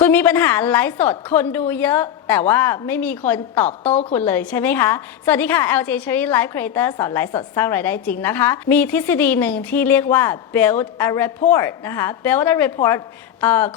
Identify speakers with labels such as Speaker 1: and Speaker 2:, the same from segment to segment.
Speaker 1: คุณมีปัญหาไลฟ์สดคนดูเยอะ แต่ว่าไม่มีคนตอบโต้คุณเลยใช่ไหมคะ สวัสดีค่ะ LJ Cherry Live Creator สอนไลฟ์สดสร้างรายได้จริงนะคะ มีทฤษฎีหนึ่งที่เรียกว่า build a report นะคะ build a report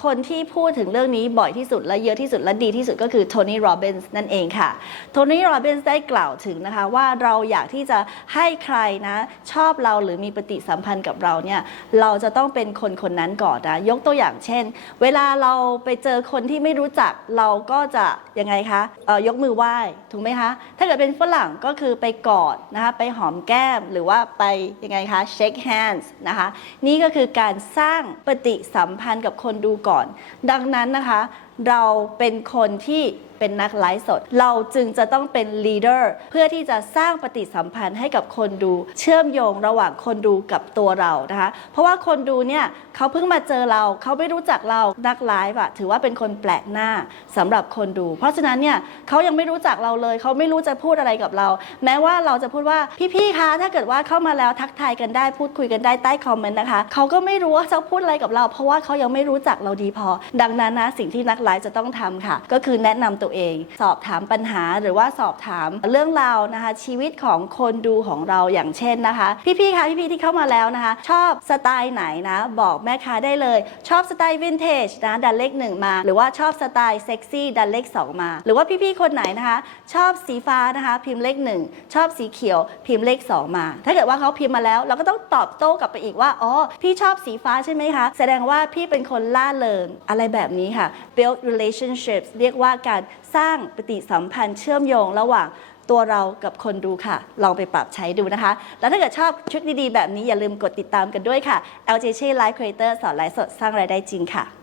Speaker 1: คนที่พูดถึงเรื่องนี้บ่อยที่สุดและเยอะที่สุดและดีที่สุดก็คือโทนี่โรบินส์นั่นเองค่ะโทนี่โรบินส์ได้กล่าวถึงนะคะว่าเราอยากที่จะให้ใครนะชอบเราหรือมีปฏิสัมพันธ์กับเราเนี่ยเราจะต้องเป็นคนคนนั้นก่อนนะยกตัวอย่างเช่น เวลาเราไปเจอคนที่ไม่รู้จักเราก็จะยังไงคะเอ่ยกมือไหว้ถูกไหมคะ ถ้าเกิดเป็นฝรั่งก็คือไปกอดนะคะไปหอมแก้มหรือว่าไปยังไงคะ shake hands นะคะนี่ก็คือการสร้างปฏิสัมพันธ์กับคนดูก่อน ดังนั้นนะคะ เราเป็นคนที่เป็นนักไลฟ์สด เราจึงจะต้องเป็นลีดเดอร์เพื่อที่จะสร้างปฏิสัมพันธ์ให้กับคนดู เชื่อมโยงระหว่างคนดูกับตัวเรานะคะ เพราะว่าคนดูเนี่ยเขาเพิ่งมาเจอเราเขาไม่รู้จักเรานักไลฟ์อะถือว่าเป็นคนแปลกหน้าสำหรับคนดู เพราะฉะนั้นเนี่ยเขายังไม่รู้จักเราเลย เขาไม่รู้จะพูดอะไรกับเรา แม้ว่าเราจะพูดว่าพี่ๆคะถ้าเกิดว่าเข้ามาแล้วทักทายกันได้พูดคุยกันได้ใต้คอมเมนต์นะคะเขาก็ไม่รู้ว่าจะพูดอะไรกับเรา เพราะว่าเขายังไม่รู้จักเราดีพอ ดังนั้นนะสิ่งที่นักไลฟ์จะต้องทำค่ะ ก็คือแนะนำตัวเอง สอบถามปัญหาหรือว่าสอบถามเรื่องราวนะคะ ชีวิตของคนดูของเราอย่างเช่นนะคะ พี่ๆคะพี่ๆที่เข้ามาแล้วนะคะ ชอบสไตล์ไหนนะ บอกแม่ค้าได้เลย ชอบสไตล์วินเทจนะดันเลขหนึ่งมา หรือว่าชอบสไตล์เซ็กซี่ดันเลขสองมา หรือว่าพี่ๆคนไหนนะคะ ชอบสีฟ้านะคะ พิมพ์เลขหนึ่งชอบสีเขียว พิมพ์เลขสองมา ถ้าเกิดว่าเขาพิมพ์มาแล้ว เราก็ต้องตอบโต้กลับไปอีกว่าอ๋อพี่ชอบสีฟ้าใช่ไหมคะ แสดงว่าพี่เป็นคนล่าเริงอะไรแบบนี้ค่ะ build relationships เรียกว่าการสร้างปฏิสัมพันธ์เชื่อมโยงระหว่างตัวเรากับคนดูค่ะ ลองไปปรับใช้ดูนะคะ แล้วถ้าเกิดชอบชุดดีๆ แบบนี้อย่าลืมกดติดตามกันด้วยค่ะ LJC Live Creator สอนไลฟ์สดสร้างรายได้จริงค่ะ